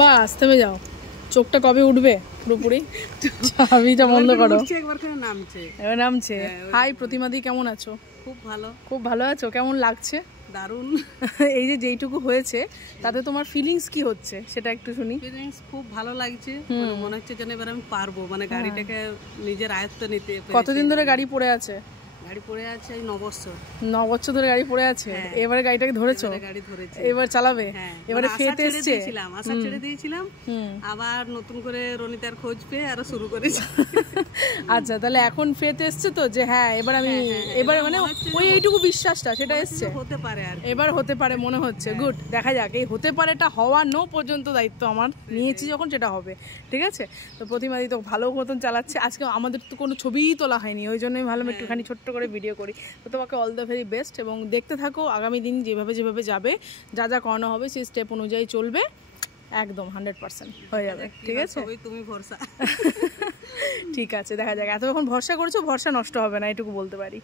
বাস থেমে যাও, চোখটা কবে উঠবে পুরোপুরি? চাবিটা বন্ধ করো। এবার নামছে। হাই প্রতিমাদি, কেমন আছো? খুব ভালো। খুব ভালো আছো? কেমন লাগছে? দারুণ। এই যে যেইটুকু হয়েছে তাতে তোমার ফিলিংস কি হচ্ছে সেটা একটু শুনি। ফিলিংস খুব ভালো লাগছে, মনে হচ্ছে যেন এবার আমি পারবো, মানে গাড়িটাকে নিজের আয়ত্তে নিতে। কতদিন ধরে গাড়ি পড়ে আছে? গাড়ি পড়ে আছে 9 বছর। 9 বছর ধরে গাড়ি পড়ে আছে। এবারে গাড়িটাকে ধরেছো? গাড়ি ধরেছি, এবার চালাবে। এবারে ফেট এসছে, আশা ছেড়ে দিয়েছিলাম, আবার নতুন করে রনিতার খোঁজ পেয়ে আরো শুরু করেছি। আচ্ছা, তাহলে এখন ফেট এসছে তো যে হ্যাঁ এবার আমি, এবার মানে ওই এইটুকু বিশ্বাসটা সেটা এসছে, হতে পারে আর এবার হতে পারে মনে হচ্ছে। গুড, দেখা যাক। এই হতে পারেটা হওয়া নো পর্যন্ত দায়িত্ব আমার নিয়েছি, যখন সেটা হবে। ঠিক আছে, তো প্রতিমাদি তো ভালো মতন চালাচ্ছে। আজকে আমাদের তো কোনো ছবিই তোলা হয়নি, ওই জন্যই ভাবলাম একটুখানি ছোট্ট করে ভিডিও করি। তো তোমাকে অল দ্য ভেরি বেস্ট, এবং দেখতে থাকো আগামী দিন যেভাবে যেভাবে যাবে, যা যা করানো হবে সেই স্টেপ অনুযায়ী চলবে, একদম 100% হয়ে যাবে। ঠিক আছে, তুমি ভরসা। ঠিক আছে, দেখা যাক। এতক্ষণ ভরসা করেছো, ভরসা নষ্ট হবে না, এটুকু বলতে পারি।